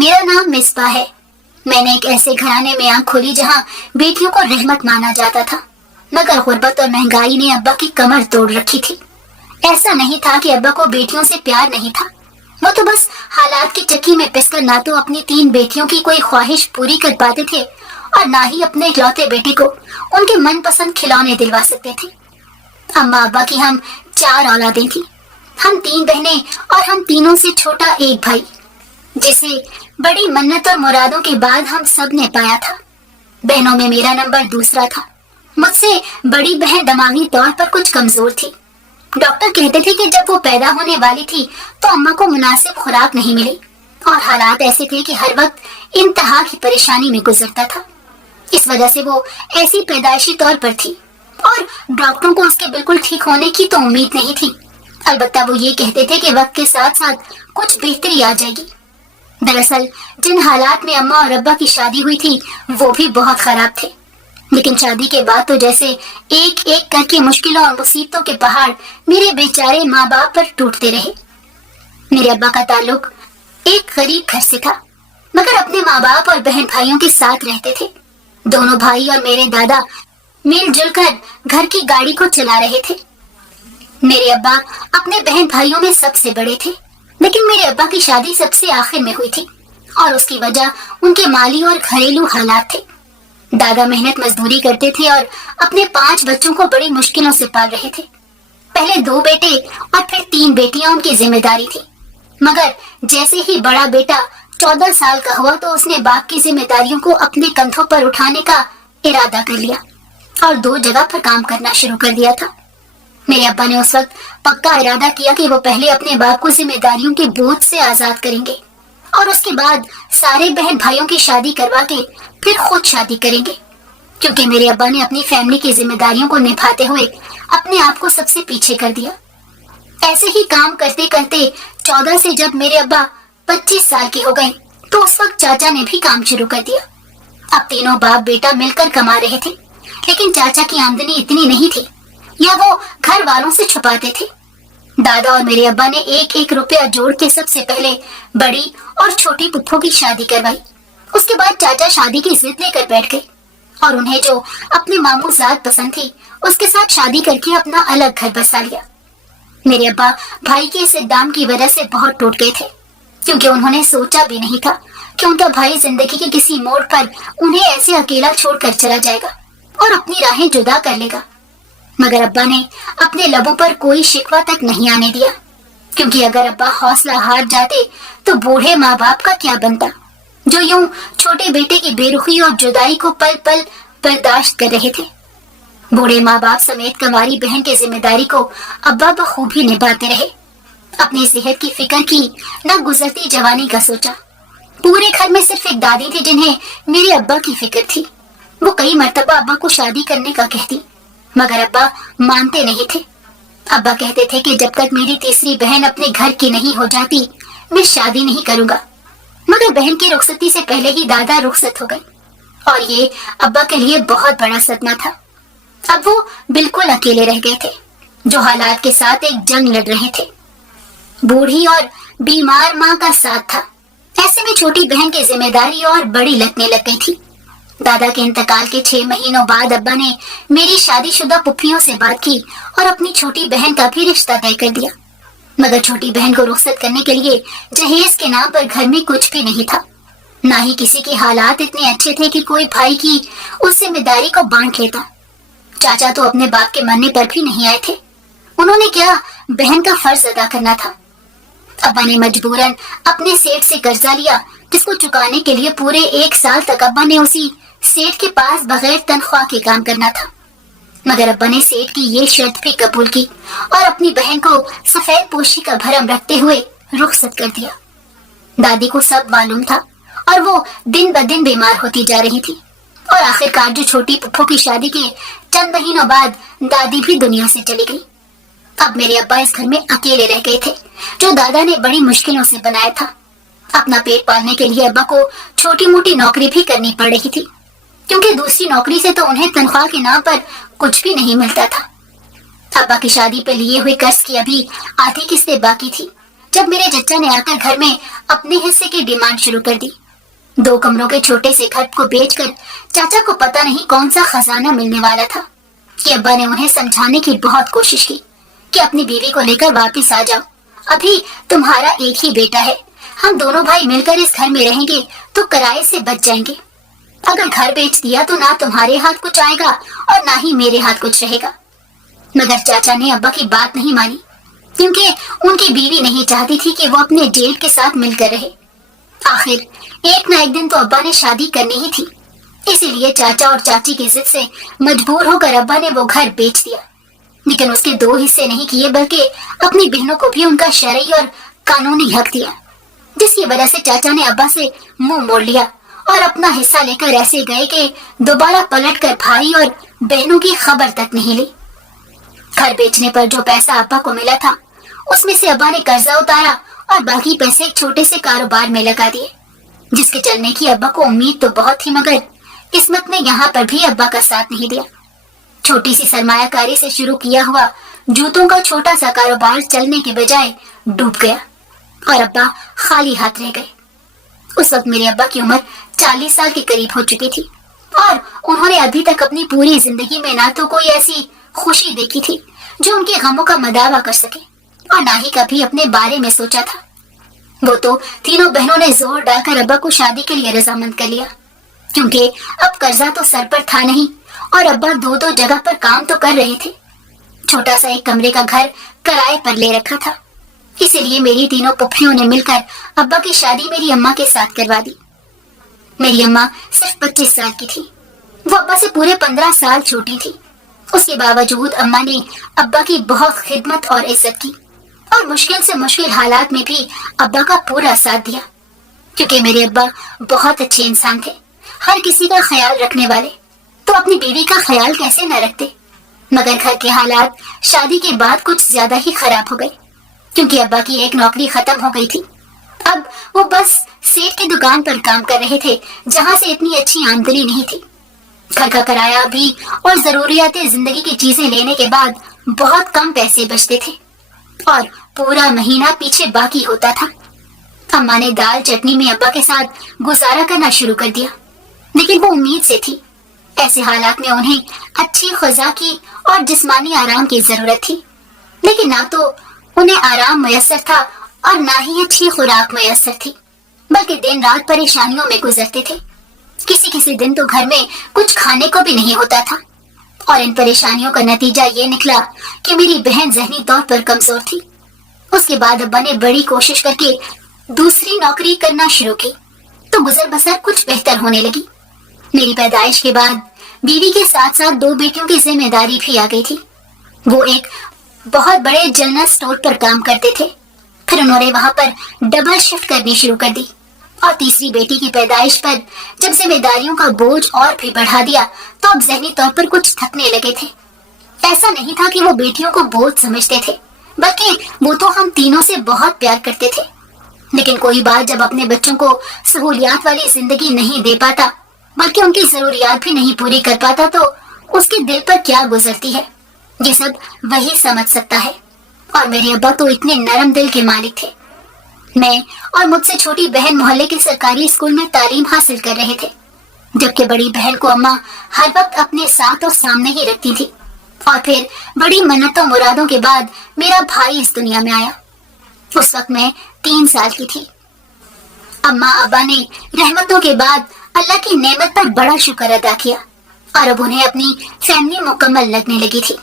میرا نام مصباح ہے. میں نے ایک ایسے گھرانے میں آنکھ کھولی جہاں بیٹیوں کو رحمت مانا جاتا تھا، مگر غربت اور مہنگائی نے ابا کی کمر توڑ رکھی تھی. ایسا نہیں تھا کہ ابا کو بیٹیوں سے پیار نہیں تھا، وہ تو بس حالات کی چکی میں پس کر نہ تو اپنی 3 بیٹیوں کی کوئی خواہش پوری کر پاتے تھے اور نہ ہی اپنے اکلوتے بیٹے کو ان کے من پسند کھلونے دلوا سکتے تھے. اما ابا کی ہم 4 اولادیں تھیں. ہم 3 بہنیں اور ہم تینوں سے چھوٹا ایک بھائی، جسے بڑی منت اور مرادوں کے بعد ہم سب نے پایا تھا. بہنوں میں میرا نمبر دوسرا تھا. مجھ سے بڑی بہن دماغی طور پر کچھ کمزور تھی. ڈاکٹر کہتے تھے کہ جب وہ پیدا ہونے والی تھی تو اماں کو مناسب خوراک نہیں ملی اور حالات ایسے تھے کہ ہر وقت انتہا کی پریشانی میں گزرتا تھا. اس وجہ سے وہ ایسی پیدائشی طور پر تھی اور ڈاکٹروں کو اس کے بالکل ٹھیک ہونے کی تو امید نہیں تھی. البتہ وہ یہ کہتے تھے کہ وقت کے ساتھ ساتھ کچھ بہتری آ جائے گی. دراصل جن حالات میں اماں اور ابا کی شادی ہوئی تھی وہ بھی بہت خراب تھے، لیکن شادی کے بعد تو جیسے ایک ایک کر کے مشکلوں اور مصیبتوں کے پہاڑ میرے بیچارے ماں باپ پر ٹوٹتے رہے. میرے ابا کا تعلق ایک غریب گھر سے تھا، مگر اپنے ماں باپ اور بہن بھائیوں کے ساتھ رہتے تھے. دونوں بھائی اور میرے دادا مل جل کر گھر کی گاڑی کو چلا رہے تھے. میرے ابا اپنے بہن بھائیوں میں سب سے بڑے تھے، لیکن میرے ابا کی شادی سب سے آخر میں ہوئی تھی اور اس کی وجہ ان کے مالی اور گھریلو حالات تھے. دادا محنت مزدوری کرتے تھے اور اپنے 5 بچوں کو بڑی مشکلوں سے پال رہے تھے. پہلے 2 بیٹے اور پھر 3 بیٹیاں ان کی ذمہ داری تھی، مگر جیسے ہی بڑا بیٹا 14 سال کا ہوا تو اس نے باپ کی ذمہ داریوں کو اپنے کندھوں پر اٹھانے کا ارادہ کر لیا اور 2 جگہ پر کام کرنا شروع کر دیا تھا. میرے ابا نے اس وقت پکا ارادہ کیا کہ وہ پہلے اپنے باپ کو ذمہ داریوں کے بوجھ سے آزاد کریں گے اور اس کے بعد سارے بہن بھائیوں کی شادی کروا کے پھر خود شادی کریں گے، کیونکہ میرے ابا نے اپنی فیملی کی ذمہ داریوں کو نبھاتے ہوئے اپنے آپ کو سب سے پیچھے کر دیا. ایسے ہی کام کرتے کرتے 14 سے جب میرے ابا 25 سال کے ہو گئے تو اس وقت چاچا نے بھی کام شروع کر دیا. اب تینوں باپ بیٹا مل کر کما رہے تھے، لیکن چاچا کی آمدنی اتنی نہیں تھی یا وہ گھر والوں سے چھپاتے تھے. دادا اور میرے ابا نے ایک ایک روپیہ جوڑ کے سب سے پہلے بڑی اور چھوٹی پپھو کی شادی کروائی. اس کے بعد چاچا شادی کی ضد لے کر بیٹھ گئے اور انہیں جو اپنے ماموں ذات پسند تھی اس کے ساتھ شادی کر کے اپنا الگ گھر بسا لیا. میرے ابا بھائی کے اس اقدام کی وجہ سے بہت ٹوٹ گئے تھے، کیونکہ انہوں نے سوچا بھی نہیں تھا کہ ان کا بھائی زندگی کے کسی موڑ پر انہیں ایسے اکیلا چھوڑ کر چلا جائے گا اور اپنی راہیں جدا کر لے گا. مگر ابا نے اپنے لبوں پر کوئی شکوہ تک نہیں آنے دیا، کیونکہ اگر ابا حوصلہ ہار جاتے تو بوڑھے ماں باپ کا کیا بنتا، جو یوں چھوٹے بیٹے کی بے رخی اور جدائی کو پل پل برداشت کر رہے تھے. بوڑھے ماں باپ سمیت کنواری بہن کی ذمہ داری کو ابا بخوبی نبھاتے رہے. اپنی صحت کی فکر کی نہ گزرتی جوانی کا سوچا. پورے گھر میں صرف ایک دادی تھی جنہیں میرے ابا کی فکر تھی. وہ کئی مرتبہ ابا کو شادی کرنے کا کہتی، مگر ابا مانتے نہیں تھے. ابا کہتے تھے کہ جب تک میری تیسری بہن اپنے گھر کی نہیں ہو جاتی میں شادی نہیں کروں گا. مگر بہن کی رخصتی سے پہلے ہی دادا رخصت ہو گئے اور یہ ابا کے لیے بہت بڑا صدمہ تھا. اب وہ بالکل اکیلے رہ گئے تھے، جو حالات کے ساتھ ایک جنگ لڑ رہے تھے. بوڑھی اور بیمار ماں کا ساتھ تھا. ایسے میں چھوٹی بہن کی ذمہ داری اور بڑی لگنے لگ گئی تھی. دادا کے انتقال کے 6 مہینوں بعد ابا نے میری شادی شدہ پھوپھیوں سے بات کی اور اپنی چھوٹی بہن کا بھی رشتہ طے کر دیا. مگر چھوٹی بہن کو رخصت کرنے کے لیے جہیز کے نام پر گھر میں کچھ بھی نہیں تھا. نہ ہی کسی کے حالات اتنے اچھے تھے کہ کوئی بھائی کی اس ذمہ داری کو بانٹ لیتا. چاچا تو اپنے باپ کے مرنے پر بھی نہیں آئے تھے. انہوں نے کیا بہن کا فرض ادا کرنا تھا. ابا نے مجبوراً اپنے سیٹ سے قرضہ لیا، جس کو چکانے کے لیے پورے 1 سال تک ابا نے اسی سیٹ کے پاس بغیر تنخواہ کے کام کرنا تھا. مگر ابا نے سیٹ کی یہ شرط بھی قبول کی اور اپنی بہن کو سفید پوشی کا بھرم رکھتے ہوئے رخصت کر دیا. دادی کو سب معلوم تھا اور وہ دن بدن بیمار ہوتی جا رہی تھی اور آخرکار جو چھوٹی پپھو کی شادی کے چند مہینوں بعد دادی بھی دنیا سے چلی گئی. اب میرے ابا اس گھر میں اکیلے رہ گئے تھے، جو دادا نے بڑی مشکلوں سے بنایا تھا. اپنا پیٹ پالنے کے لیے ابا کو چھوٹی موٹی نوکری بھی کرنی پڑ رہی تھی، کیونکہ دوسری نوکری سے تو انہیں تنخواہ کے نام پر کچھ بھی نہیں ملتا تھا. ابا کی شادی پہ لیے ہوئے قرض کی ابھی آدھی قسطیں باقی تھی، जब मेरे चचा ने आकर घर में अपने हिस्से की डिमांड शुरू कर दी। 2 कमरों के छोटे से घर को बेचकर चाचा को पता नहीं कौन सा खजाना मिलने वाला था कि अब्बा ने उन्हें समझाने की बहुत कोशिश की कि अपनी बीवी को लेकर वापस आ जाओ, अभी तुम्हारा एक ही बेटा है, हम दोनों भाई मिलकर इस घर में रहेंगे तो किराए से बच जाएंगे। अगर घर बेच दिया तो ना तुम्हारे हाथ कुछ आएगा और ना ही मेरे हाथ कुछ रहेगा। मगर चाचा ने अब्बा की बात नहीं मानी, क्योंकि उनकी बीवी नहीं चाहती थी कि वो अपने जेठ के साथ मिलकर रहे। आखिर एक न एक दिन तो अब्बा ने शादी करनी ही थी, इसीलिए चाचा और चाची की जिद से मजबूर होकर अब्बा ने वो घर बेच दिया। लेकिन उसके 2 हिस्से नहीं किए, बल्कि अपनी बहनों को भी उनका शरई और कानूनी हक दिया, जिसकी वजह से चाचा ने अब्बा से मुंह मोड़ लिया और अपना हिस्सा लेकर ऐसे गए कि दोबारा पलटकर भाई और बहनों की खबर तक नहीं ली। घर बेचने पर जो पैसा अब्बा को मिला था, उसमें से अब्बा ने कर्जा उतारा और बाकी पैसे एक छोटे से कारोबार में लगा दिए, जिसके चलने की अब्बा को उम्मीद तो बहुत थी, मगर किस्मत ने यहाँ पर भी अब्बा का साथ नहीं दिया। छोटी सी सरमायाकारी से शुरू किया हुआ जूतों का छोटा सा कारोबार चलने के बजाय डूब गया और अब्बा खाली हाथ रह गए। उस वक्त मेरे अब्बा की उम्र 40 साल के करीब हो चुकी थी और उन्होंने अभी तक अपनी पूरी जिंदगी में ना तो कोई ऐसी खुशी देखी थी जो उनके गमों का मदावा कर सके, और ना ही कभी अपने बारे में सोचा था। वो तो तीनों बहनों ने जोर डालकर अब्बा को शादी के लिए रजामंद कर लिया, क्योंकि अब कर्जा तो सर पर था नहीं और अब्बा 2-2 जगह पर काम तो कर रहे थे। छोटा सा एक कमरे का घर किराए पर ले रखा था, इसीलिए मेरी तीनों पुप्पियों ने मिलकर अब्बा की शादी मेरी अम्मा के साथ करवा दी। मेरी अम्मा सिर्फ 25 साल की थी, वो अब्बा से पूरे 15 साल छोटी थी। उसके बावजूद अम्मा ने अब्बा की बहुत खिदमत और इज्जत की और मुश्किल से मुश्किल हालात में भी अब्बा का पूरा साथ दिया, क्योंकि मेरे अब्बा बहुत अच्छे इंसान थे, हर किसी का ख्याल रखने वाले, तो अपनी बीवी का ख्याल कैसे न रखते। मगर घर के हालात शादी के बाद कुछ ज्यादा ही खराब हो गए, क्योंकि अब्बा की एक नौकरी खत्म हो गई थी। अब वो बस सेठ की दुकान पर काम कर रहे थे, जहाँ से इतनी अच्छी आमदनी नहीं थी। घर का किराया भी और जरूरियाती जिंदगी की चीजें लेने के बाद बहुत कम पैसे बचते थे और पूरा महीना पीछे बाकी होता था। अम्मा ने दाल चटनी में अब्बा के साथ गुजारा करना शुरू कर दिया, लेकिन वो उम्मीद से थी। ऐसे हालात में उन्हें अच्छी ग़िज़ा की और जिस्मानी आराम की जरूरत थी, लेकिन ना तो उन्हें आराम मयसर था और ना ही अच्छी खुराक मयसर थी, बल्कि दिन रात परेशानियों में गुजरते थे। किसी किसी दिन तो घर में कुछ खाने को भी नहीं होता था, और इन परेशानियों का नतीजा ये निकला कि मेरी बहन ज़हनी तौर पर कमजोर थी। उसके बाद अब्बा ने बड़ी कोशिश करके दूसरी नौकरी करना शुरू की, तो गुजर बसर कुछ बेहतर होने लगी। मेरी पैदाइश के बाद बीवी के साथ साथ 2 बेटियों की जिम्मेदारी भी आ गई थी। वो एक बहुत बड़े जनरल स्टोर पर काम करते थे, फिर उन्होंने वहां पर डबल शिफ्ट करनी शुरू कर दी, और तीसरी बेटी की पैदाइश पर जब जिम्मेदारियों का बोझ और भी बढ़ा दिया, तो अब ज़हनी तौर पर कुछ थकने लगे थे। ऐसा नहीं था कि वो बेटियों को बोझ समझते थे, बल्कि वो तो हम तीनों से बहुत प्यार करते थे। लेकिन कोई बात जब अपने बच्चों को सहूलियात वाली जिंदगी नहीं दे पाता, बल्कि उनकी जरूरियात भी नहीं पूरी कर पाता, तो उसके दिल पर क्या गुजरती है, ये सब वही समझ सकता है। और मेरे अब्बा तो इतने नरम दिल के मालिक थे। मैं और मुझसे छोटी बहन मोहल्ले के सरकारी स्कूल में तालीम हासिल कर रहे थे, जबकि बड़ी बहन को अम्मा हर वक्त अपने साथ और सामने ही रखती थी। और फिर बड़ी मन्नतों मुरादों के बाद मेरा भाई इस दुनिया में आया। उस वक्त मैं 3 साल की थी। अम्मा अब्बा ने रहमतों के बाद अल्लाह की नेमत पर बड़ा शुक्र अदा किया, और अब उन्हें अपनी फैमिली मुकम्मल लगने लगी थी।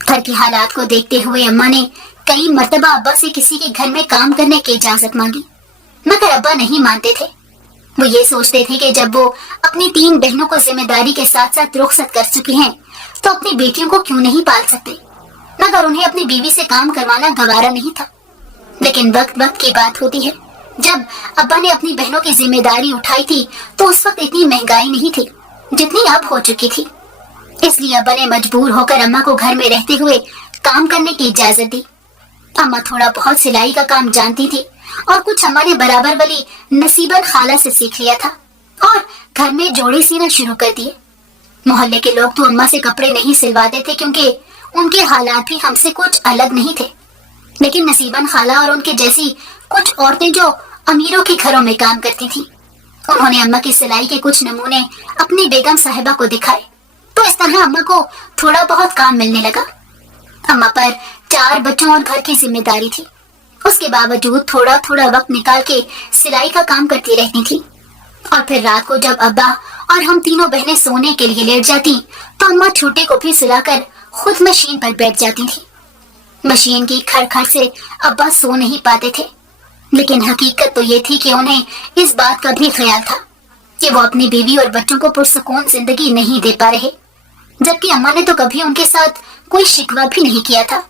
घर के हालात को देखते हुए अम्मा ने कई मर्तबा अब्बा से किसी के घर में काम करने की इजाजत मांगी, मगर अब्बा नहीं मानते थे। वो ये सोचते थे कि जब वो अपनी 3 बहनों को जिम्मेदारी के साथ साथ रुखसत कर चुके हैं, तो अपनी बेटियों को क्यों नहीं पाल सकते। मगर उन्हें अपनी बीवी से काम करवाना गवारा नहीं था। लेकिन वक्त वक्त की बात होती है। जब अब्बा ने अपनी बहनों की जिम्मेदारी उठाई थी, तो उस वक्त इतनी महंगाई नहीं थी जितनी अब हो चुकी थी। इसलिए अब्बा ने मजबूर होकर अम्मा को घर में रहते हुए काम करने की इजाजत दी। अम्मा थोड़ा बहुत सिलाई का काम जानती थी, और कुछ अम्मा ने बराबर वाली नसीबन खाला से सीख लिया था और घर में जोड़े सीना शुरू कर दिए। मोहल्ले के लोग तो अम्मा से कपड़े नहीं सिलवाते थे, क्योंकि उनके हालात भी हमसे कुछ अलग नहीं थे। लेकिन नसीबन खाला और उनके जैसी कुछ औरतें जो अमीरों के घरों में काम करती थीं, उन्होंने अम्मा की सिलाई के कुछ नमूने अपनी बेगम साहिबा को दिखाए, तो इस तरह अम्मा को थोड़ा बहुत काम मिलने लगा। अम्मा पर 4 बच्चों और घर की जिम्मेदारी थी। उसके बावजूद थोड़ा थोड़ा वक्त निकाल के सिलाई का काम करती रहती थी। और फिर रात को जब अब्बा और हम तीनों बहनें सोने के लिए लेट जाती, तो अम्मा छोटे को भी सुलाकर खुद मशीन पर बैठ जाती थी। मशीन की खड़खड़ से अब्बा सो नहीं पाते थे, लेकिन हकीकत तो ये थी कि उन्हें इस बात का भी ख्याल था कि वो अपनी बीवी और बच्चों को पुरसुकून जिंदगी नहीं दे पा रहे, जबकि अम्मा ने तो कभी उनके साथ कोई शिकवा भी नहीं किया था।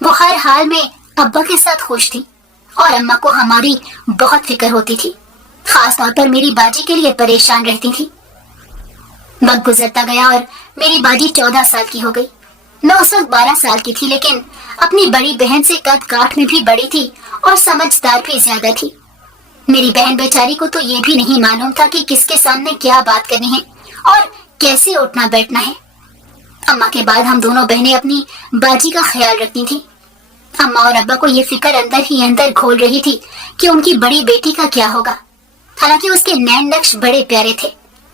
वो हर हाल में अब्बा के साथ खुश थी और अम्मा को हमारी बहुत फिक्र होती थी, खास तौर पर मेरी बाजी के लिए परेशान रहती थी। वक्त गुजरता गया और मेरी बाजी 14 साल की हो गई। मैं उस वक्त 12 साल की थी, लेकिन अपनी बड़ी बहन से कद काठ में भी बड़ी थी और समझदार भी ज्यादा थी। मेरी बहन बेचारी को तो ये भी नहीं मालूम था कि किसके सामने क्या बात करनी है और कैसे उठना बैठना है। अम्मा के बाद हम दोनों बहनें अपनी बाजी का ख्याल रखती थी। अम्मा और अब्बा को ये फिक्र अंदर ही अंदर घोल रही थी कि उनकी बड़ी बेटी का क्या होगा। हालांकि उसके नैन नक्श बड़े प्यारे थे,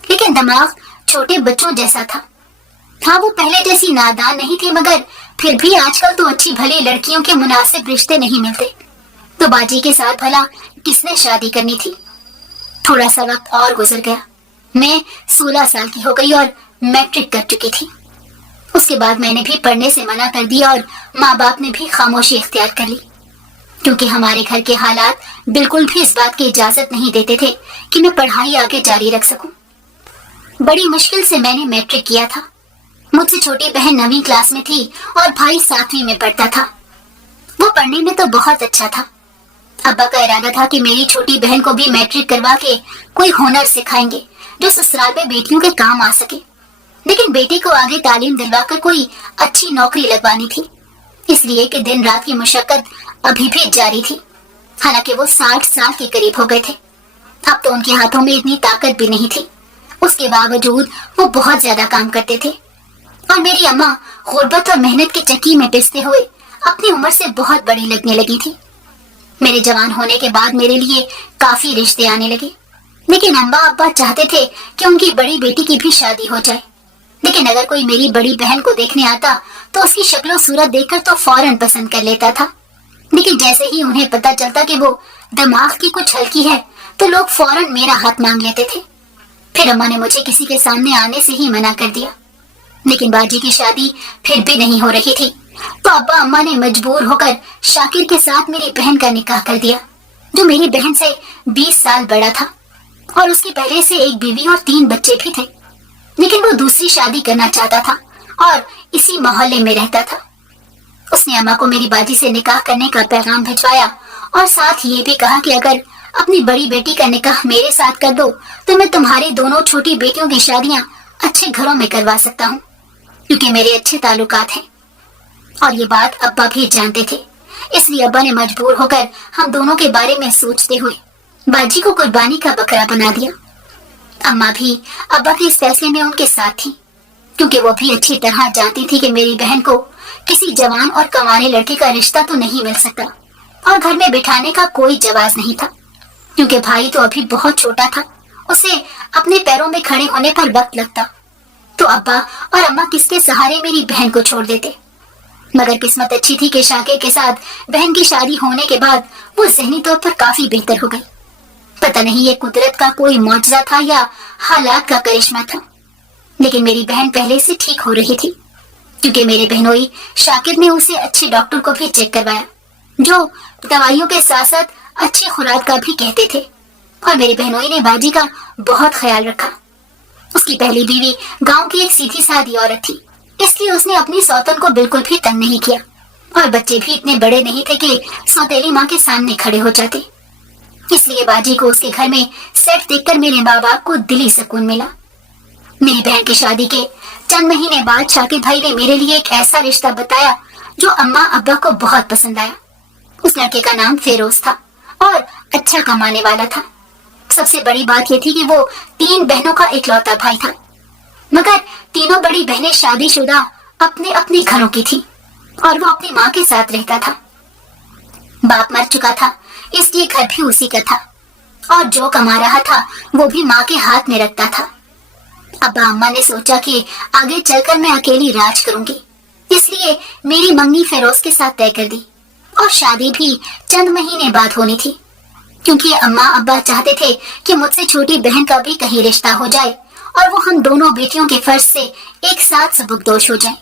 लेकिन दिमाग छोटे बच्चों जैसा था। हाँ, वो पहले जैसी नादान नहीं थी, मगर फिर भी आजकल तो अच्छी भली लड़कियों के मुनासिब रिश्ते नहीं मिलते। तो बाजी के साथ भला किसने शादी करनी थी। थोड़ा सा वक्त और गुजर गया। मैं 16 साल की हो गई और मैट्रिक कर चुकी थी। उसके बाद मैंने भी पढ़ने से मना कर दिया और माँ बाप ने भी खामोशी इख्तियार कर ली, क्योंकि हमारे घर के हालात बिल्कुल भी इस बात की इजाजत नहीं देते थे कि मैं पढ़ाई आगे जारी रख सकूं। बड़ी मुश्किल से मैंने मैट्रिक किया था। मुझसे छोटी बहन 9वीं क्लास में थी और भाई 7वीं में पढ़ता था। वो पढ़ने में तो बहुत अच्छा था। अब्बा का इरादा था कि मेरी छोटी बहन को भी मैट्रिक करवा के कोई हुनर सिखाएंगे जो ससुराल में बेटियों के काम आ सके, लेकिन बेटे को आगे तालीम दिलवाकर कोई अच्छी नौकरी लगवानी थी, इसलिए कि दिन रात की मुशक्कत अभी भी जारी थी। हालांकि वो 60 साल के करीब हो गए थे। अब तो उनके हाथों में इतनी ताकत भी नहीं थी। उसके बावजूद वो बहुत ज्यादा काम करते थे और मेरी अम्मा गुर्बत और मेहनत की चक्की में पिसते हुए अपनी उम्र से बहुत बड़ी लगने लगी थी। मेरे जवान होने के बाद मेरे लिए काफी रिश्ते आने लगे, लेकिन अम्मा अब्बा चाहते थे कि उनकी बड़ी बेटी की भी शादी हो जाए। लेकिन अगर कोई मेरी बड़ी बहन को देखने आता तो उसकी शक्ल सूरत देखकर तो फौरन पसंद कर लेता था, लेकिन जैसे ही उन्हें पता चलता कि वो दिमाग की कुछ हल्की है तो लोग फौरन मेरा हाथ मांग लेते थे। फिर अम्मा ने मुझे किसी के सामने आने से ही मना कर दिया। लेकिन बाजी की शादी फिर भी नहीं हो रही थी, तो अब्बा अम्मा ने मजबूर होकर शाकिर के साथ मेरी बहन का निकाह कर दिया, जो मेरी बहन से 20 साल बड़ा था और उसके पहले से एक बीवी और 3 बच्चे भी थे। लेकिन वो दूसरी शादी करना चाहता था और इसी मोहल्ले में रहता था। उसने अम्मा को मेरी बाजी से निकाह करने का पैगाम भिजवाया और साथ ये भी कहा कि अगर अपनी बड़ी बेटी का निकाह मेरे साथ कर दो तो मैं तुम्हारी दोनों छोटी बेटियों की शादियां अच्छे घरों में करवा सकता हूँ, क्योंकि मेरे अच्छे ताल्लुकात हैं। और ये बात अब्बा भी जानते थे, इसलिए अब्बा ने मजबूर होकर हम दोनों के बारे में सोचते हुए बाजी को कुर्बानी का बकरा बना दिया। अम्मा भी अब्बा के इस फैसले में उनके साथ थी, क्योंकि वो भी अच्छी तरह जानती थी कि मेरी बहन को किसी जवान और कमाने लड़के का रिश्ता तो नहीं मिल सकता और घर में बिठाने का कोई जवाज नहीं था, क्योंकि भाई तो अभी बहुत छोटा था। उसे अपने पैरों में खड़े होने पर वक्त लगता तो अब्बा और अम्मा किसके सहारे मेरी बहन को छोड़ देते। मगर किस्मत अच्छी थी कि शाकिर के साथ बहन की शादी होने के बाद वो ज़हनी तौर पर काफी बेहतर हो गई। पता नहीं ये कुदरत का कोई मौजज़ा था या हालात का करिश्मा था, लेकिन मेरी बहन पहले से ठीक हो रही थी, क्योंकि मेरे बहनोई शाकिर ने उसे अच्छे डॉक्टर को भी चेक करवाया, जो दवाइयों के साथ साथ अच्छी खुराक का भी कहते थे। और मेरी बहनोई ने बाजी का बहुत ख्याल रखा। उसकी पहली बीवी गांव की एक सीधी सादी औरत थी, इसलिए उसने अपनी सौतन को बिल्कुल भी तंग नहीं किया और बच्चे भी इतने बड़े नहीं थे कि सौतेली माँ के सामने खड़े हो जाते। इसलिए बाजी को उसके घर में सेट देखकर मेरे माँ बाप को दिली सुकून मिला। मेरी बहन की शादी के चंद महीने बाद शाकिर भाई ने मेरे लिए एक ऐसा रिश्ता बताया जो अम्मा अब्बा को बहुत पसंद आया। उस लड़के का नाम फेरोज था और अच्छा कमाने वाला था। सबसे बड़ी बात यह थी कि वो 3 बहनों का इकलौता भाई था, मगर तीनों बड़ी बहनें शादीशुदा अपने अपने घरों की थी और वो अपनी माँ के साथ रहता था। बाप मर चुका था, इसलिए घर भी उसी का था और जो कमा रहा था वो भी माँ के हाथ में रखता था। अब्बा अम्मा ने सोचा कि आगे चलकर मैं अकेली राज करूंगी, इसलिए मेरी मंगनी फिरोज के साथ तय कर दी और शादी भी चंद महीने बाद होनी थी, क्योंकि अम्मा अब्बा चाहते थे कि मुझसे छोटी बहन का भी कहीं रिश्ता हो जाए और वो हम दोनों बेटियों के फर्ज से एक साथ सबकदोश हो जाए।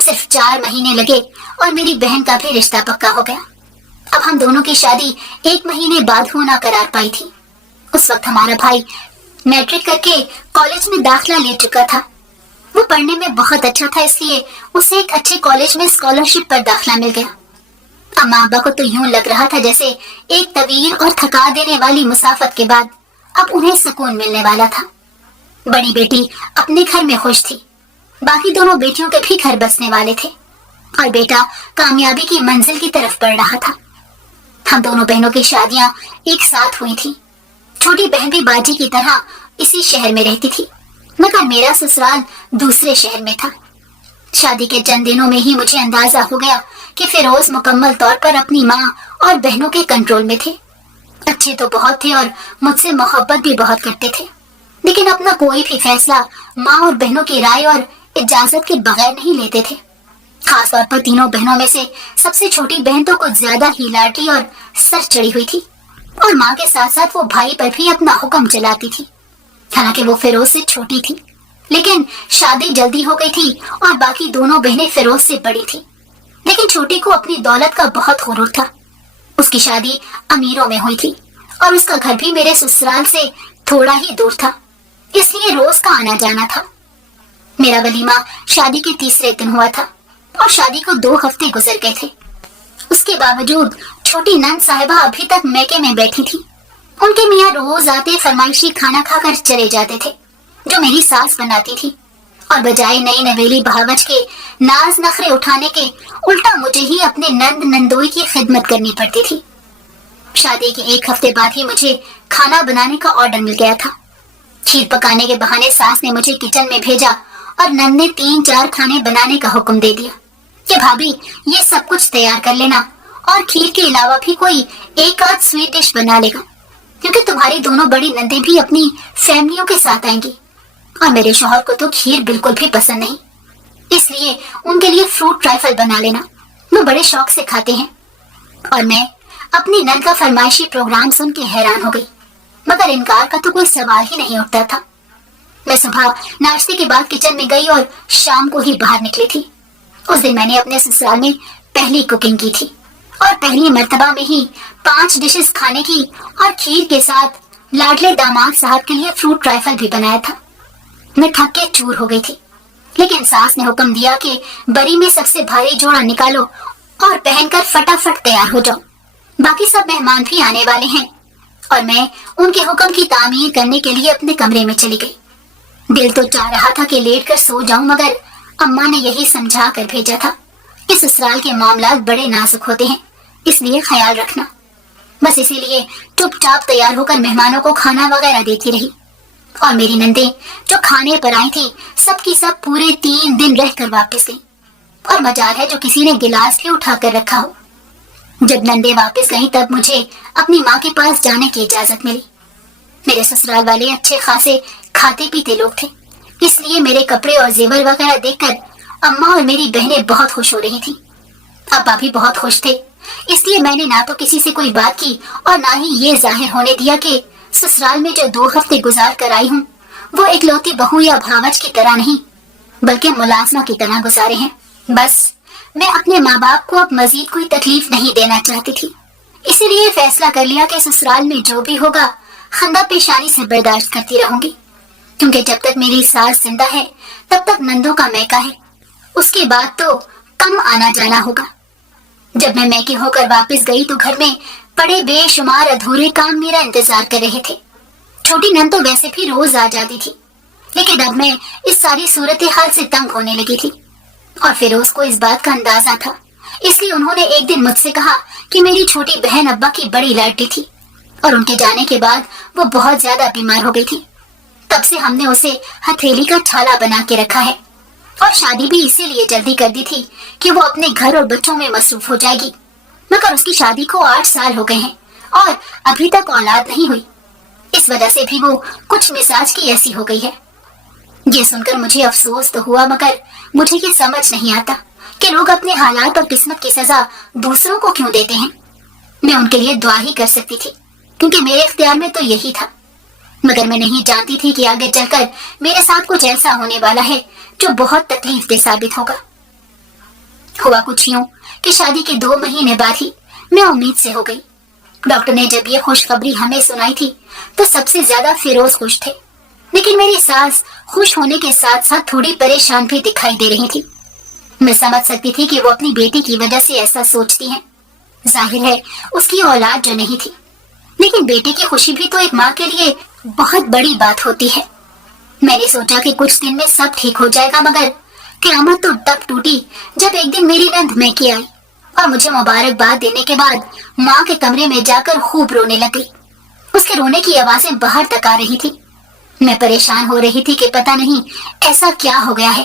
सिर्फ 4 महीने लगे और मेरी बहन का भी रिश्ता पक्का हो गया। अब हम दोनों की शादी 1 महीने बाद होना करार पाई थी। उस वक्त हमारा भाई मैट्रिक करके कॉलेज में दाखिला ले चुका था। वो पढ़ने में बहुत अच्छा था, इसलिए उसे एक अच्छे कॉलेज में स्कॉलरशिप पर दाखिला मिल गया। अम्मा अब्बा को तो यूं लग रहा था जैसे एक तवील और थका देने वाली मुसाफत के बाद अब उन्हें सुकून मिलने वाला था। बड़ी बेटी अपने घर में खुश थी, बाकी दोनों बेटियों के भी घर बसने वाले थे और बेटा कामयाबी की मंजिल की तरफ बढ़ रहा था। हम दोनों बहनों की शादियां एक साथ हुई थी। छोटी बहन भी बाजी की तरह इसी शहर में रहती थी, मगर मेरा ससुराल दूसरे शहर में था। शादी के चंद दिनों में ही मुझे अंदाजा हो गया कि फिरोज मुकम्मल तौर पर अपनी माँ और बहनों के कंट्रोल में थे। अच्छे तो बहुत थे और मुझसे मोहब्बत भी बहुत करते थे, लेकिन अपना कोई भी फैसला माँ और बहनों की राय और इजाजत के बगैर नहीं लेते थे। खास तौर पर तीनों बहनों में से सबसे छोटी बहन तो कुछ ज्यादा ही लाडली और सर चढ़ी हुई थी और माँ के साथ साथ वो भाई पर भी अपना हुक्म चलाती थी। हालांकि वो फिरोज से छोटी थी, लेकिन शादी जल्दी हो गई थी और बाकी दोनों बहनें फिरोज से बड़ी थी। लेकिन छोटी को अपनी दौलत का बहुत गुरूर था। उसकी शादी अमीरों में हुई थी और उसका घर भी मेरे ससुराल से थोड़ा ही दूर था, इसलिए रोज का आना जाना था। मेरा वलीमा शादी के तीसरे दिन हुआ था और शादी को 2 हफ्ते गुजर गए थे। उसके बावजूद छोटी नंद साहिबा अभी तक मैके में बैठी थी। उनके मियाँ रोज आते फरमाइशी खाना खाकर चले जाते थे, जो मेरी सास बनाती थी, और बजाय नई नवेली बहावच के नाज नखरे उठाने के उल्टा मुझे ही अपने नंद नंदोई की खिदमत करनी पड़ती थी। शादी के 1 हफ्ते बाद ही मुझे खाना बनाने का ऑर्डर मिल गया था। खीर पकाने के बहाने सास ने मुझे किचन में भेजा और नंद ने 3-4 खाने बनाने का हुक्म दे दिया कि भाभी ये सब कुछ तैयार कर लेना और खीर के अलावा भी कोई एक आध स्वीट डिश बना लेगा, क्योंकि तुम्हारी दोनों बड़ी नंदे भी अपनी फैमिलियों के साथ आएंगी और मेरे शौहर को तो खीर बिल्कुल भी पसंद नहीं, इसलिए उनके लिए फ्रूट ट्राइफल बना लेना, वो बड़े शौक से खाते हैं। और मैं अपनी नंद का फरमाइशी प्रोग्राम सुन के हैरान हो गई, मगर इनकार का तो कोई सवाल ही नहीं उठता था। मैं सुबह नाश्ते के बाद किचन में गई और शाम को ही बाहर निकली थी। उस दिन मैंने अपने ससुराल में पहली कुकिंग की थी और पहली मर्तबा में ही 5 डिशेस खाने की और खीर के साथ लाडले दामाद साहब के लिए फ्रूट ट्राइफल भी बनाया था। मैं थक के चूर हो गई थी, लेकिन सास ने हुक्म दिया कि बरी में सबसे भारी जोड़ा निकालो और पहनकर फटाफट तैयार हो जाओ, बाकी सब मेहमान भी आने वाले हैं। और मैं उनके हुक्म की तामीर करने के लिए अपने कमरे में चली गई। दिल तो चाह रहा था कि लेट कर सो जाऊं, मगर अम्मा ने यही समझा कर भेजा था कि ससुराल के मामलात बड़े नाजुक होते हैं, इसलिए ख्याल रखना। बस इसीलिए चुपचाप तैयार होकर मेहमानों को खाना वगैरह देती रही और मेरी नंदे जो खाने पर आई थी सबकी सब पूरे 3 दिन रहकर वापस गई। और मजाल है जो किसी ने गिलास भी उठा कर रखा हो। जब नंदे वापस गईं तब मुझे अपनी माँ के पास जाने की इजाजत मिली। मेरे ससुराल वाले अच्छे खासे खाते पीते लोग थे, इसलिए मेरे कपड़े और जेवर वगैरह देखकर अम्मा और मेरी बहनें बहुत खुश हो रही थी। अब्बा भी बहुत खुश थे, इसलिए मैंने ना तो किसी से कोई बात की और ना ही ये जाहिर होने दिया कि ससुराल में जो 2 हफ्ते गुजार कर आई हूँ वो इकलौती बहू या भावच की तरह नहीं, बल्कि मुलाजमा की तरह गुजारे हैं। बस मैं अपने माँ बाप को अब मजीद कोई तकलीफ नहीं देना चाहती थी, इसीलिए फैसला कर लिया कि ससुराल में जो भी होगा खंदा पेशानी से बर्दाश्त करती रहूंगी, क्योंकि जब तक मेरी सास जिंदा है तब तक नंदों का मैका है, उसके बाद तो कम आना जाना होगा। जब मैं मैके होकर वापस गई तो घर में पड़े बेशुमार अधूरे काम मेरा इंतजार कर रहे थे। छोटी नंद तो वैसे भी रोज आ जाती थी, लेकिन अब मैं इस सारी सूरत हाल से तंग होने लगी थी और फिरोज को इस बात का अंदाजा था, इसलिए उन्होंने एक दिन मुझसे कहा कि मेरी छोटी बहन अब्बा की बड़ी लाडली थी और उनके जाने के बाद वो बहुत ज्यादा बीमार हो गई थी। तब से हमने उसे हथेली का छाला बना के रखा है और शादी भी इसीलिए जल्दी कर दी थी कि वो अपने घर और बच्चों में मसरूफ हो जाएगी, मगर उसकी शादी को 8 साल हो गए हैं और अभी तक औलाद नहीं हुई। इस वजह से भी वो कुछ मिजाज की ऐसी हो गई है। ये सुनकर मुझे अफसोस तो हुआ, मगर मुझे ये समझ नहीं आता कि लोग अपने हालात और किस्मत की सजा दूसरों को क्यों देते हैं। मैं उनके लिए दुआ ही कर सकती थी, क्योंकि मेरे इख्तियार में तो यही था। मगर मैं नहीं जानती थी कि आगे चलकर मेरे साथ कुछ ऐसा होने वाला है जो बहुत तकलीफदेह साबित होगा। हुआ कुछ यूं कि शादी के 2 महीने बाद ही मैं उम्मीद से हो गई। डॉक्टर ने जब ये खुशखबरी हमें सुनाई थी तो सबसे ज्यादा फिरोज खुश थे, लेकिन मेरी सास खुश होने के साथ साथ थोड़ी परेशान भी दिखाई दे रही थी। मैं समझ सकती थी कि वो अपनी बेटी की वजह से ऐसा सोचती हैं। जाहिर है उसकी औलाद जो नहीं थी, लेकिन बेटे की खुशी भी तो एक माँ के लिए बहुत बड़ी बात होती है। मैंने सोचा कि कुछ दिन में सब ठीक हो जाएगा, मगर क़यामत तो तब टूटी जब एक दिन मेरी नंद मैके आई और मुझे मुबारकबाद देने के बाद माँ के कमरे में जाकर खूब रोने लग गई। उसके रोने की आवाजें बाहर तक आ रही थी। मैं परेशान हो रही थी कि पता नहीं ऐसा क्या हो गया है,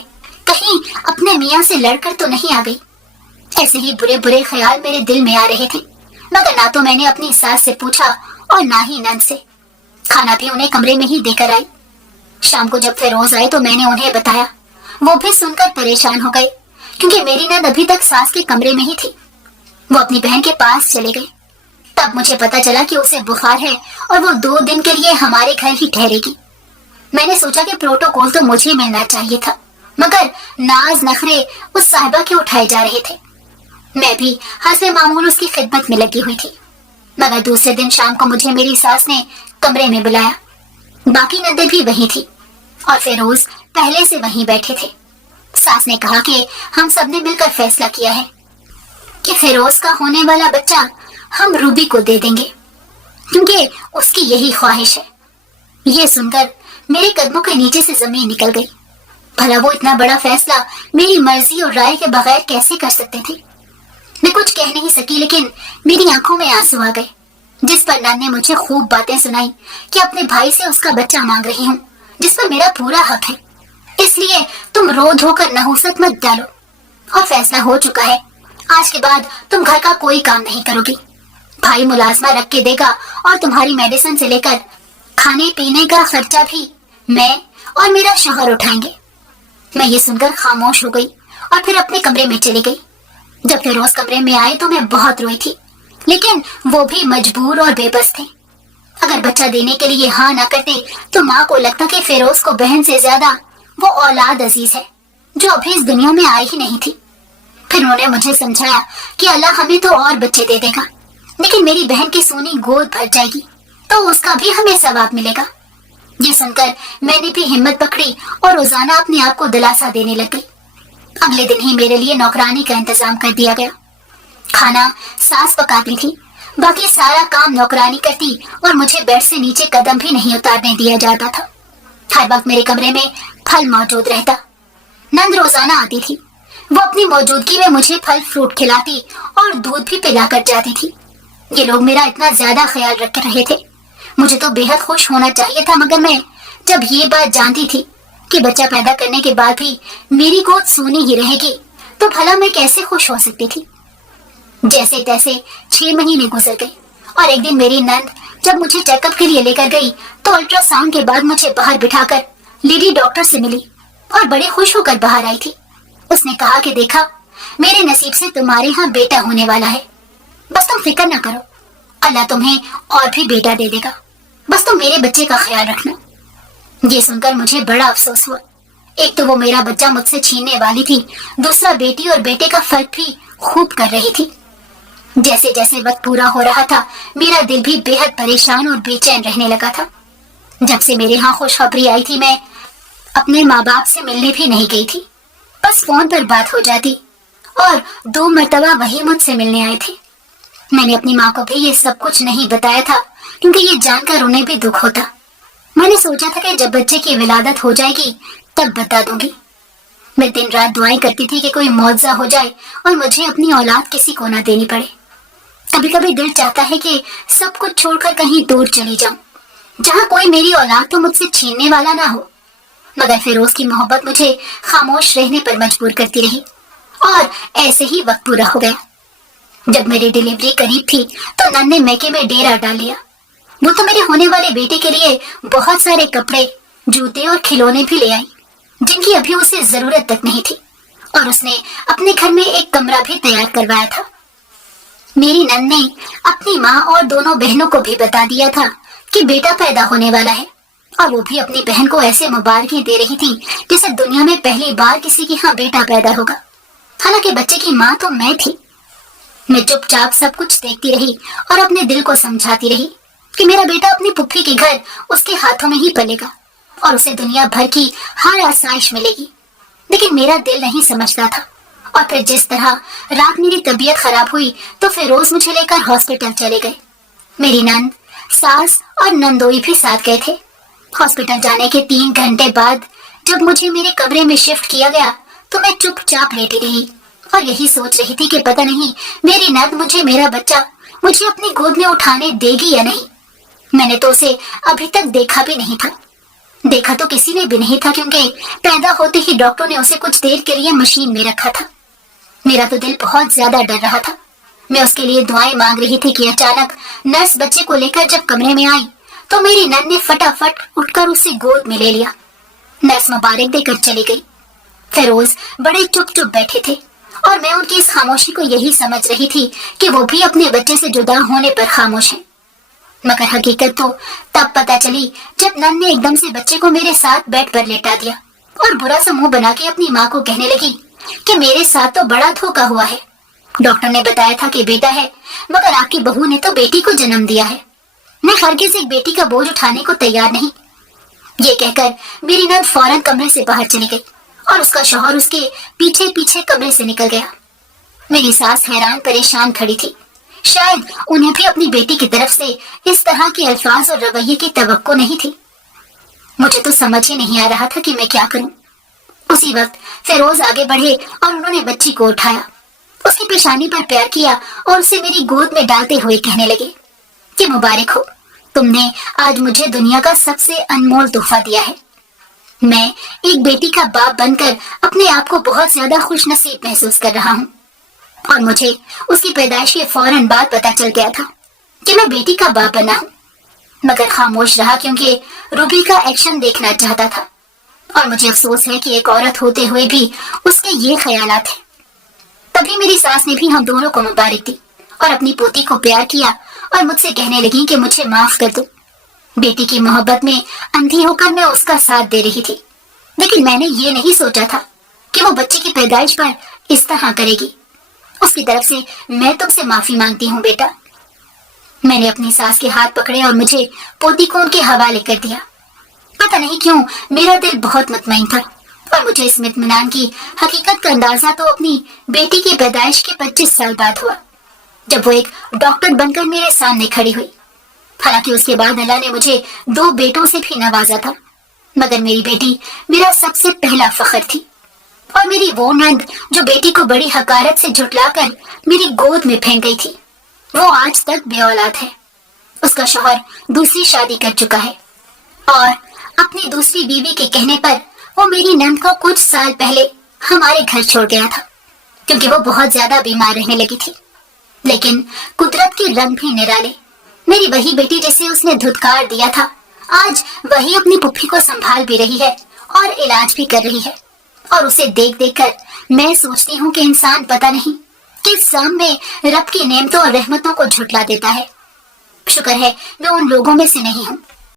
कहीं अपने मियाँ से लड़कर तो नहीं आ गई। ऐसे ही बुरे बुरे ख्याल मेरे दिल में आ रहे थे, मगर ना तो मैंने अपनी सास से पूछा और ना ही नंद से। खाना भी उन्हें कमरे में ही देकर आई। शाम को जब फिरोज आए तो मैंने उन्हें बताया। वो भी सुनकर परेशान हो गए, क्योंकि मेरी नंद अभी तक सास के कमरे में ही थी। वो अपनी बहन के पास चले गए। तब मुझे पता चला कि उसे बुखार है और वो 2 दिन के लिए हमारे घर ही ठहरेगी। मैंने सोचा कि प्रोटोकॉल तो मुझे मिलना चाहिए था, मगर नाज नखरे उस साहिबा के उठाए जा रहे थे। मैं भी हंसे मामूल उसकी खिदमत में लगी हुई थी। मगर दूसरे दिन शाम को मुझे मेरी सास ने कमरे में बुलाया। बाकी नंदे भी वहीं थी और फिरोज पहले से वहीं बैठे थे। सास ने कहा कि हम सब ने मिलकर फैसला किया है कि फिरोज का होने वाला बच्चा हम रूबी को दे देंगे, क्योंकि उसकी यही ख्वाहिश है। ये सुनकर मेरे कदमों के नीचे से जमीन निकल गई। भला वो इतना बड़ा फैसला मेरी मर्जी और राय के बगैर कैसे कर सकते थे। मैं कुछ कह नहीं सकी, लेकिन मेरी आंखों में आंसू आ गए। जिस पर नन ने मुझे खूब बातें सुनाई कि अपने भाई से उसका बच्चा मांग रही हूँ, जिस पर मेरा पूरा हक है, इसलिए तुम रो धोकर नहुसत मत डालो। और फैसला हो चुका है, आज के बाद तुम घर का कोई काम नहीं करोगी। भाई मुलाजमा रख के देगा और तुम्हारी मेडिसिन से लेकर खाने पीने का खर्चा भी मैं और मेरा शौहर उठाएंगे। मैं ये सुनकर खामोश हो गई और फिर अपने कमरे में चली गई। जब फिरोज कमरे में आए तो मैं बहुत रोई थी, लेकिन वो भी मजबूर और बेबस थे। अगर बच्चा देने के लिए हाँ ना करते तो माँ को लगता कि फिरोज को बहन से ज्यादा वो औलाद अजीज है, जो अभी इस दुनिया में आई ही नहीं थी। फिर उन्होंने मुझे समझाया कि अल्लाह हमें तो और बच्चे दे देगा, लेकिन मेरी बहन की सोनी गोद भर जाएगी तो उसका भी हमें सवाब मिलेगा। ये सुनकर मैंने भी हिम्मत पकड़ी और रोजाना अपने आप को दिलासा देने लग गई। अगले दिन ही मेरे लिए नौकरानी का इंतजाम कर दिया गया। खाना सास पकाती थी, बाकी सारा काम नौकरानी करती और मुझे बेड से नीचे कदम भी नहीं उतारने दिया जाता था। हर वक्त मेरे कमरे में फल मौजूद रहता। नंद रोजाना आती थी। वो अपनी मौजूदगी में मुझे फल फ्रूट खिलाती और दूध भी पिला कर जाती थी। ये लोग मेरा इतना ज्यादा ख्याल रख रहे थे। मुझे तो बेहद खुश होना चाहिए था, मगर मैं जब ये बात जानती थी कि बच्चा पैदा करने के बाद भी मेरी गोद सोनी ही रहेगी, तो भला मैं कैसे खुश हो सकती थी। जैसे तैसे 6 महीने गुजर गए और एक दिन मेरी नंद जब मुझे चेकअप के लिए लेकर गई तो अल्ट्रासाउंड के बाद मुझे बाहर बिठाकर लेडी डॉक्टर से मिली और बड़े खुश होकर बाहर आई थी। उसने कहा कि देखा, मेरे नसीब से तुम्हारे यहाँ बेटा होने वाला है, बस तुम फिक्र ना करो, अल्लाह तुम्हें और भी बेटा दे देगा, बस तुम मेरे बच्चे का ख्याल रखना। ये सुनकर मुझे बड़ा अफसोस हुआ। एक तो वो मेरा बच्चा मुझसे छीनने वाली थी, दूसरा बेटी और बेटे का फर्क भी खूब कर रही थी। जैसे जैसे वक्त पूरा हो रहा था, मेरा दिल भी बेहद परेशान और बेचैन रहने लगा था। जब से मेरे यहाँ खुशखबरी आई थी, मैं अपने माँ बाप से मिलने भी नहीं गई थी। बस फोन पर बात हो जाती और 2 मर्तबा वही मुझसे मिलने आए थे। मैंने अपनी माँ को भी ये सब कुछ नहीं बताया था, क्योंकि ये जानकर उन्हें भी दुख होता। मैंने सोचा था कि जब बच्चे की विलादत हो जाएगी तब बता दूंगी। मैं दिन रात दुआएं करती थी कि कोई मौजज़ा हो जाए और मुझे अपनी औलाद किसी को ना देनी पड़े। कभी कभी दिल चाहता है कि सब कुछ छोड़कर कहीं दूर चली जाऊं, जहां कोई मेरी औलाद तो मुझसे छीनने वाला ना हो। मगर फिरोज की मोहब्बत मुझे खामोश रहने पर मजबूर करती रही और ऐसे ही वक्त पूरा हो गया। जब मेरी डिलीवरी करीब थी तो नन ने मैके में डेरा डाल लिया। वो तो मेरे होने वाले बेटे के लिए बहुत सारे कपड़े, जूते और खिलौने भी ले आई, जिनकी अभी उसे जरूरत तक नहीं थी, और उसने अपने घर में एक कमरा भी तैयार करवाया था। मेरी नन ने अपनी माँ और दोनों बहनों को भी बता दिया था कि बेटा पैदा होने वाला है, और वो भी अपनी बहन को ऐसे मुबारकें दे रही थी जैसे दुनिया में पहली बार किसी के यहाँ बेटा पैदा होगा। हालांकि बच्चे की माँ तो मैं थी। मैं चुपचाप सब कुछ देखती रही और अपने दिल को समझाती रही कि मेरा बेटा अपनी पुप्पी के घर उसके हाथों में ही पलेगा और उसे दुनिया भर की हर आसाइश मिलेगी। लेकिन मेरा दिल नहीं समझता था, और फिर जिस तरह रात मेरी तबीयत खराब हुई तो फिरोज मुझे लेकर हॉस्पिटल चले गए। मेरी नंद, सास और नंदोई भी साथ गए थे। हॉस्पिटल जाने के 3 घंटे बाद जब मुझे मेरे कमरे में शिफ्ट किया गया तो मैं चुपचाप लेटी रही और यही सोच रही थी कि पता नहीं मेरी नंद मुझे मेरा बच्चा मुझे अपनी गोद में उठाने देगी या नहीं। मैंने तो उसे अभी तक देखा भी नहीं था। देखा तो किसी ने भी नहीं था, क्योंकि पैदा होते ही डॉक्टर ने उसे कुछ देर के लिए मशीन में रखा था। मेरा तो दिल बहुत ज्यादा डर रहा था। मैं उसके लिए दुआएं मांग रही थी कि अचानक नर्स बच्चे को लेकर जब कमरे में आई तो मेरी नन ने फटाफट उठकर उसे गोद में ले लिया। नर्स मुबारक देकर चली गई। फिरोज बड़े चुप चुप बैठे थे और मैं उनकी इस खामोशी को यही समझ रही थी कि वो भी अपने बच्चे से जुदा होने पर खामोश हैं। मगर हकीकत तो तब पता चली जब नन ने एकदम से बच्चे को मेरे साथ बेड पर लेटा दिया और बुरा सा मुंह बना के अपनी माँ को कहने लगी कि मेरे साथ तो बड़ा धोखा हुआ है। डॉक्टर ने बताया था कि बेटा है, मगर आपकी बहू ने तो बेटी को जन्म दिया है। मैं हरगिज़ एक बेटी का बोझ उठाने को तैयार नहीं। ये कहकर मेरी नंद फौरन कमरे से बाहर चली गई और उसका शौहर उसके पीछे पीछे कमरे से निकल गया। मेरी सास हैरान परेशान खड़ी थी। शायद उन्हें भी अपनी बेटी की तरफ से इस तरह के अल्फाज और रवैये की तवक्को नहीं थी। मुझे तो समझ ही नहीं आ रहा था कि मैं क्या करूं। उसी वक्त फिरोज आगे बढ़े और उन्होंने बच्ची को उठाया, उसकी पेशानी पर प्यार किया और उसे मेरी गोद में डालते हुए कहने लगे कि मुबारक हो, तुमने आज मुझे दुनिया का सबसे अनमोल तोहफा दिया है। मैं एक बेटी का बाप बनकर अपने आप को बहुत ज्यादा खुश नसीब महसूस कर रहा हूँ। और मुझे उसकी पैदाइश के फौरन बाद पता चल गया था कि मैं बेटी का बाप बना हूँ, मगर खामोश रहा क्योंकि रूबी का एक्शन देखना चाहता था। और मुझे अफसोस है कि एक औरत होते हुए भी उसके ये ख्यालात हैं। तभी मेरी सास ने भी हम दोनों को मुबारक दी और अपनी पोती को प्यार किया और मुझसे कहने लगी कि मुझे माफ कर दो। बेटी की मोहब्बत में अंधी होकर मैं उसका साथ दे रही थी, लेकिन मैंने ये नहीं सोचा था कि वो बच्चे की पैदाइश पर इस तरह करेगी। उसकी तरफ से मैं तुमसे माफी मांगती हूँ बेटा। मैंने अपनी सास के हाथ पकड़े और मुझे पोती को उनके हवाले कर दिया। पता नहीं क्यों मेरा दिल बहुत मुतमईन था और मुझे इस इत्मीनान की हकीकत का अंदाजा तो अपनी बेटी की पैदाइश के 25 साल बाद हुआ, जब वो एक डॉक्टर बनकर मेरे सामने खड़ी हुई। हालांकि उसके बाद अल्लाह ने मुझे 2 बेटों से भी नवाजा था, मगर मेरी बेटी मेरा सबसे पहला फख्र थी। और मेरी वो नंद जो बेटी को बड़ी हकारत से झुटलाकर मेरी गोद में फेंक गई थी, वो आज तक बेऔलाद है। उसका शौहर दूसरी शादी कर चुका है और अपनी दूसरी बीवी के कहने पर वो मेरी नंद को कुछ साल पहले हमारे घर छोड़ गया था, क्योंकि वो बहुत ज्यादा बीमार रहने लगी थी। लेकिन कुदरत के रंग भी निराले। मेरी वही बेटी जिसे उसने धुतकार दिया था, आज वही अपनी पुप्पी को संभाल भी रही है और इलाज भी कर रही है। और उसे देख देख कर मैं सोचती हूँ कि इंसान पता नहीं किस जाम में रब की नेमतों और रहमतों को झुटला देता है। शुक्र है मैं उन लोगों में से नहीं हूँ।